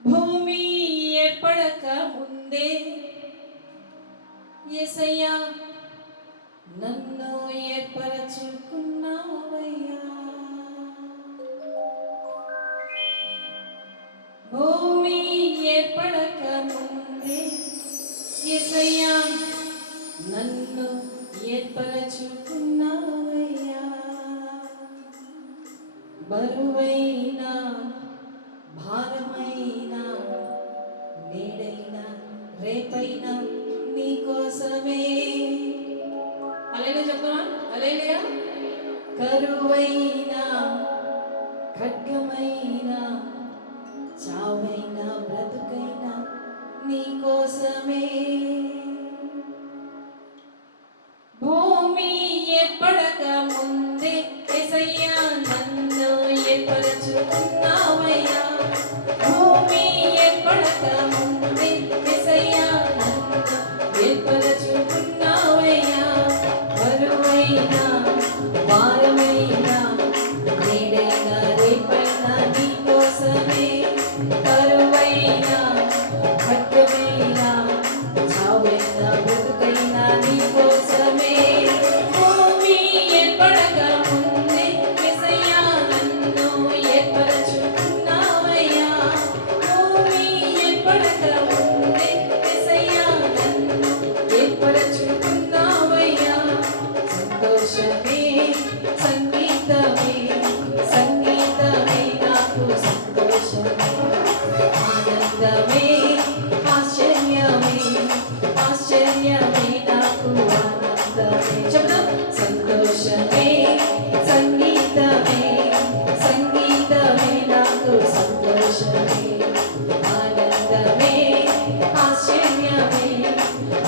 భూమి ఏర్పడక ముందే యేసయ్యా నన్ను ఏర్పరచుకున్నావయ్యా. భూమి ఏర్పడక ముందే యేసయ్యా నన్ను ఏర్పరచుకున్నావయ్యా. బరువైన భారమైన నేడైనా రేపైనా నీ కోసమే. హల్లెలూయా చెప్తున్నా, హల్లెలూయా. కరువైన ఖడ్గమైన చావైన బ్రతుకైన నీ కోసమే. భూమి ఏర్పడక ముందే యేసయ్యా నన్ను ఏర్పరచుకున్నావయ్యా. భూమి ఏర్పడక ముందే యేసయ్యా నన్ను ఏర్పరచుకున్నావయ్యా. బరువైన భారమైన నేడైన రేపైన నీ కోసమే. కరువైన ఖడ్గమైన చావైన బ్రతుకైన నీ కోసమే. భూమి ఏర్పడక ముందే యేసయ్యా నన్ను ఏర్పరచుకున్నావయ్యా. భూమి ఏర్పడక ముందే యేసయ్యా నన్ను ఏర్పరచుకున్నావయ్యా. సంతోషమే సంగీతమే సంగీతమే నాకు సంతోషమే. ఆనందమే ఆశ్చర్యమే ఆశ్చర్యమే నాకు ఆనందమే. చెప్తాం సంతోషమే సంగీతమే సంగీతమే నాకు సంతోషమే. ఆనందమే ఆశ్చర్యమే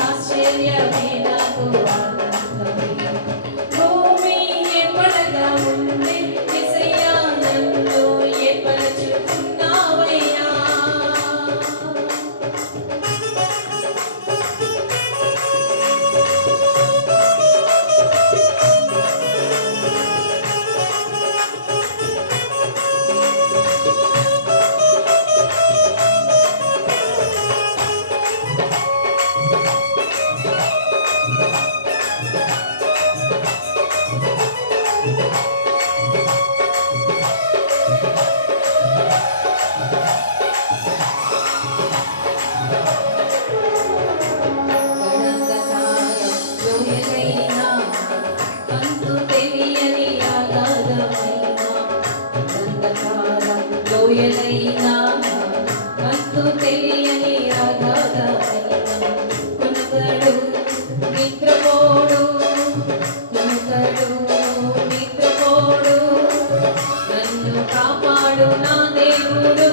ఆశ్చర్యమే నాకు ఆనందమే. భూమి ఏర్పడక ముందే యేసయ్యా నన్ను ఏర్పరచుకున్నావయ్యా. అంతు తెలియని అగాధమైన అంధకారం లోయలైనా అంతు తెలియని అగాధమైన కునుకడు నిద్రపోడు కునుకడు నిద్రపోడు నన్ను కాపాడు నా దేవుడు.